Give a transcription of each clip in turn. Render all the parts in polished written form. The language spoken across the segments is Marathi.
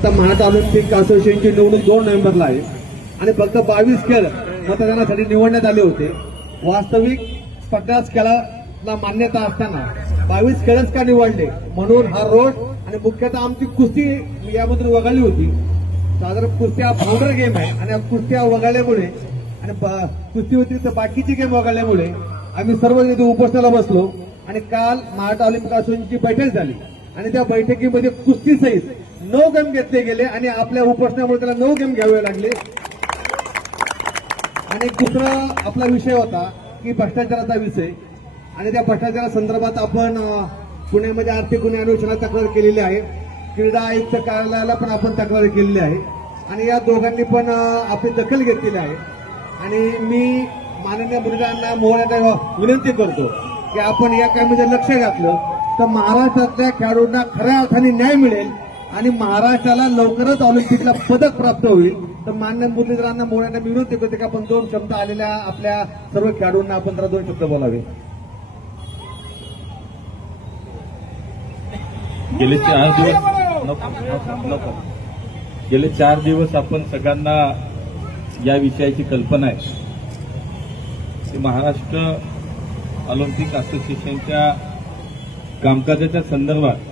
आता महाराष्ट्र ऑलिम्पिक असोसिएशनची निवडणूक 2 नोव्हेंबरला आहे आणि फक्त 22 खेळ मतदानासाठी निवडण्यात आले होते. वास्तविक 50 खेळाला मान्यता असताना 22 खेळच का निवडले म्हणून हा रोड आणि मुख्यतः आमची कुस्ती यामधून वगळली होती. साधारण कुस्ती हा फाउंडर गेम आहे आणि कुस्त्या वगळल्यामुळे आणि कुस्ती व्यतिरिक्त बाकीची गेम वगळल्यामुळे आम्ही सर्व इथे उपोषणाला बसलो आणि काल महाराष्ट्र ऑलिम्पिक असोसिएशनची बैठक झाली आणि त्या बैठकीमध्ये कुस्तीसहित 9 गेम घेतले गेले आणि आपल्या उपोषणामुळे त्याला 9 गेम घ्यावे लागले. आणि दुसरा आपला विषय होता की भ्रष्टाचाराचा विषय आणि त्या भ्रष्टाचारासंदर्भात आपण पुण्यामध्ये आर्थिक गुन्हे अन्वेषणाला तक्रार केलेली आहे. क्रीडा आयुक्त कार्यालयाला पण आपण तक्रार केलेली आहे आणि या दोघांनी पण आपली दखल घेतलेली आहे. आणि मी माननीय मुरलीधर मोहोळ यांना विनंती करतो की आपण या कामामध्ये लक्ष घातलं तर महाराष्ट्रातल्या खेळाडूंना खऱ्या अर्थाने न्याय मिळेल आणि महाराष्ट्राला लवकरच ऑलिम्पिकला पदक प्राप्त होईल. तर माननीय मुरलीधरांना मोहोळ यांना मी विनंती करते की आपण 2 शब्द आलेल्या आपल्या सर्व खेळाडूंना आपण जरा 2 शब्द बोलावे. गेले 4 दिवस आपण सगळ्यांना या विषयाची कल्पना आहे की महाराष्ट्र ऑलिम्पिक असोसिएशनच्या कामकाजाच्या संदर्भात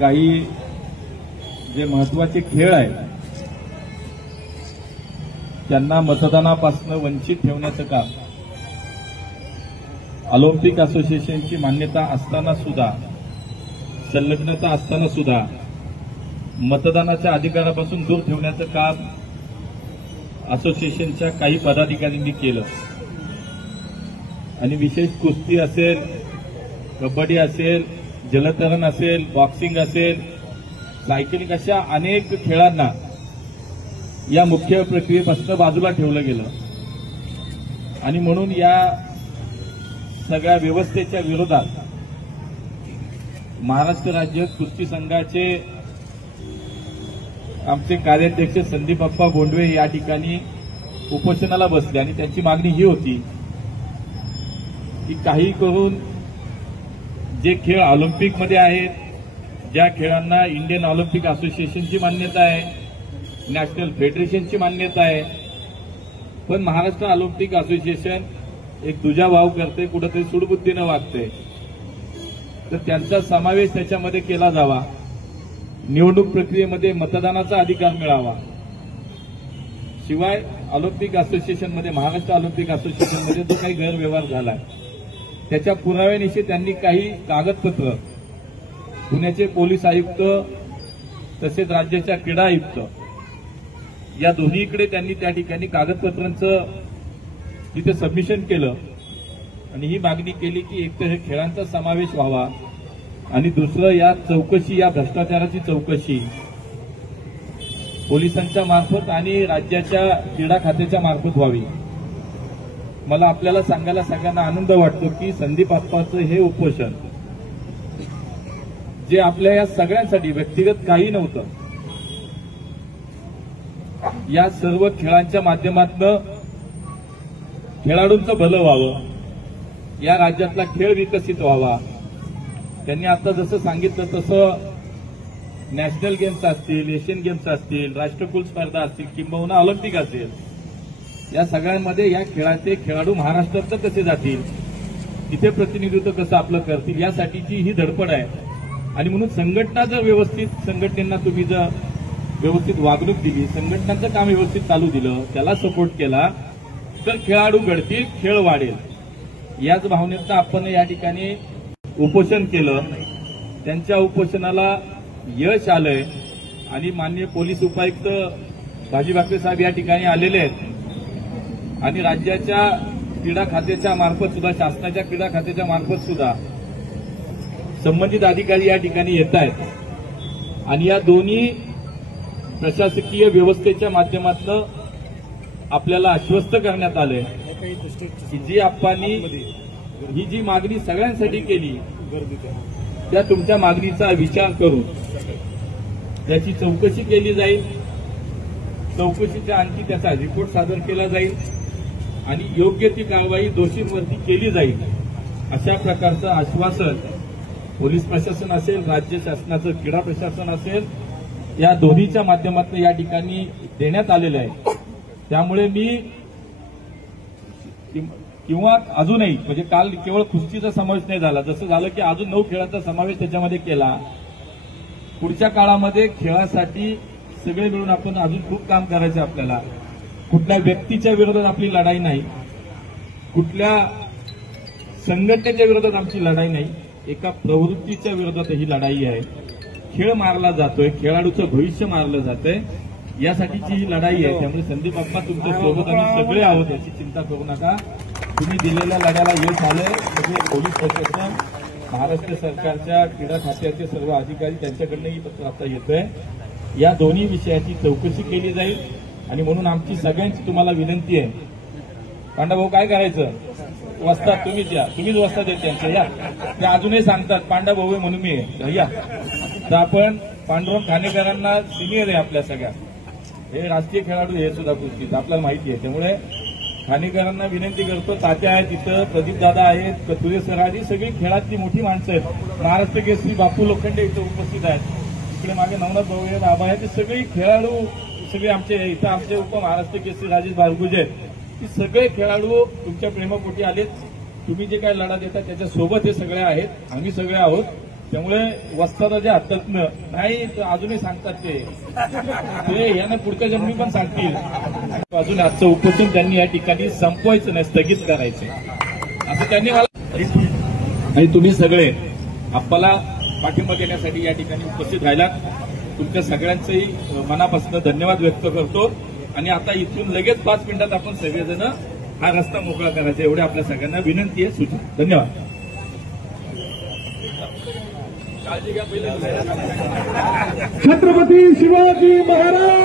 काही जे महत्वाचे खेळ आहेत त्यांना मतदानापासून वंचित ठेवण्याचं काम ऑलिम्पिक असोसिएशनची मान्यता असताना सुद्धा संलग्नता असताना सुद्धा मतदानाच्या अधिकारापासून दूर ठेवण्याचं काम असोसिएशनच्या काही पदाधिकाऱ्यांनी केलं. आणि विशेष कुस्ती असेल, कबड्डी असेल, जलतरण असेल, बॉक्सिंग असेल, सायकलिंग अशा अनेक खेळांना या मुख्य प्रक्रियेपासून बाजूला ठेवलं गेलं. आणि म्हणून या सगळ्या व्यवस्थेच्या विरोधात महाराष्ट्र राज्य कुस्ती संघाचे आमचे कार्याध्यक्ष संदीप अप्पा बोंडवे या ठिकाणी उपोषणाला बसले आणि त्यांची मागणी ही होती की काही करून जे खेळ ऑलिम्पिकमध्ये आहेत, ज्या खेळांना इंडियन ऑलिम्पिक असोसिएशनची मान्यता आहे, नॅशनल फेडरेशनची मान्यता आहे, पण महाराष्ट्र ऑलिम्पिक असोसिएशन एक दुजाभाव करते, कुठेतरी सूडबुद्धीनं वागते, तर त्यांचा समावेश त्याच्यामध्ये केला जावा. निवडणूक प्रक्रियेमध्ये मतदानाचा अधिकार मिळावा. शिवाय ऑलिम्पिक असोसिएशनमध्ये, महाराष्ट्र ऑलिम्पिक असोसिएशनमध्ये जो काही गैरव्यवहार झाला त्याच्या पुराव्यानिशी त्यांनी काही कागदपत्र पुण्याचे पोलीस आयुक्त तसेच राज्याच्या क्रीडा आयुक्त या दोन्हीकडे त्यांनी त्या ठिकाणी कागदपत्रांचं तिथे सबमिशन केलं आणि ही मागणी केली की एक तर हे खेळांचा समावेश व्हावा आणि दुसरं या चौकशी, या भ्रष्टाचाराची चौकशी पोलिसांच्या मार्फत आणि राज्याच्या क्रीडा खात्याच्या मार्फत व्हावी. मला आपल्याला सांगायला सगळ्यांना आनंद वाटतो की संदीप अप्पाचं हे उपोषण जे आपल्या या सगळ्यांसाठी व्यक्तिगत काही नव्हतं, या सर्व खेळांच्या माध्यमातून खेळाडूंचं भलं व्हावं, या राज्यातला खेळ विकसित व्हावा. त्यांनी आता जसं सांगितलं तसं नॅशनल गेम्स असतील, एशियन गेम्स असतील, राष्ट्रकुल स्पर्धा असतील किंबहुना ऑलिम्पिक असेल, या सगळ्यांमध्ये या खेळाचे खेळाडू महाराष्ट्रात कसे जातील, तिथे प्रतिनिधित्व कसं आपलं करतील, यासाठीची ही धडपड आहे. आणि म्हणून संघटना जर व्यवस्थित, संघटनेना तुम्ही जर व्यवस्थित वागणूक दिली, संघटनांचं काम व्यवस्थित चालू दिलं, त्याला सपोर्ट केला, तर खेळाडू घडतील, खेळ वाढेल. याच भावनेचं आपण या ठिकाणी उपोषण केलं. त्यांच्या उपोषणाला यश आलंय आणि माननीय पोलीस उपायुक्त भाजी भाकरे साहेब या ठिकाणी आलेले आहेत आणि राज्याच्या क्रीडा खात्याच्या मार्फत सुद्धा, शासनाच्या क्रीडा खात्याच्या मार्फत सुद्धा संबंधित अधिकारी या ठिकाणी येत आहेत आणि या दोन्ही प्रशासकीय व्यवस्थेच्या माध्यमातून आपल्याला आश्वस्त करण्यात आलंय की जी आप्पांनी ही जी मागणी सगळ्यांसाठी केली त्या तुमच्या मागणीचा विचार करून त्याची चौकशी केली जाईल. चौकशीच्या अंती त्याचा रिपोर्ट सादर केला जाईल आणि योग्य ती कारवाई दोषींवरती केली जाईल, अशा प्रकारचं आश्वासन पोलीस प्रशासन असेल, राज्य शासनाचं क्रीडा प्रशासन असेल, या दोन्हीच्या माध्यमातून या ठिकाणी देण्यात आलेलं आहे. त्यामुळे मी किंवा अजूनही म्हणजे काल केवळ कुस्तीचा समावेश नाही झाला, जसं झालं की अजून 9 खेळाचा समावेश त्याच्यामध्ये केला. पुढच्या काळामध्ये खेळासाठी सगळे मिळून आपण अजून खूप काम करायचं आपल्याला. कुठल्या व्यक्तीच्या विरोधात आपली लढाई नाही, कुठल्या संघटनेच्या विरोधात आमची लढाई नाही, एका प्रवृत्तीच्या विरोधात ही लढाई आहे. खेळ मारला जातोय, खेळाडूचं भविष्य मारलं जातंय, यासाठीची ही लढाई आहे. त्यामुळे संदीप बाप्पा तुमच्या सोबत आम्ही सगळे आहोत, याची चिंता करू नका. तुम्ही दिलेल्या लढ्याला यश आलंय. सगळे पोलीस प्रशासन, महाराष्ट्र सरकारच्या क्रीडा खात्याचे सर्व अधिकारी त्यांच्याकडनं ही पत्र आता येतंय. या दोन्ही विषयाची चौकशी केली जाईल आणि म्हणून आमची सगळ्यांची तुम्हाला विनंती आहे. पांडाभाऊ काय करायचं, वस्ताद तुम्हीच या, तुम्हीच वस्ताद आहेत त्यांच्या. या ते अजूनही सांगतात पांडाभाऊ आहे म्हणून मी या. तर आपण पांडुरंग खानेकरांना सिनियर आहे आपल्या सगळ्या, हे राष्ट्रीय खेळाडू हे सुद्धा कुस्तीत आपल्याला माहिती आहे. त्यामुळे खानेकरांना विनंती करतो, तात्या आहे तिथं, प्रदीप दादा आहेत, कतुरे सर आदी सगळी खेळातली मोठी माणसं आहेत. महाराष्ट्र केसरी बापू लोखंडे इथं उपस्थित आहेत, इकडे मागे नवनाथ भाऊ आहेत, आबा आहेत, ते सगळी खेळाडू सगळे आमचे इथं आमचे उपमहाराष्ट्र केसरी राजेश बारगुजे आहेत. ही सगळे खेळाडू तुमच्या प्रेमापोटी आलेत. तुम्ही जे काय लढा देता त्याच्यासोबत हे सगळे आहेत, आम्ही सगळे आहोत. त्यामुळे वस्तादाच्या हातातनं नाही अजूनही सांगतात ते यांना पुढच्या जन्मी पण सांगतील. अजून आजचं उपोषण त्यांनी या ठिकाणी संपवायचं नाही, स्थगित करायचं असं त्यांनी मला. आणि तुम्ही सगळे आप्पाला पाठिंबा देण्यासाठी या ठिकाणी उपस्थित राहिलात, तुमच्या सगळ्यांचंही मनापासून धन्यवाद व्यक्त करतो. आणि आता इथून लगेच 5 मिनिटात आपण सगळेजण हा रस्ता मोकळा करायचा एवढे आपल्या सगळ्यांना विनंती आहे, सूचना. धन्यवाद. काळजी घ्या. छत्रपती शिवाजी महाराज.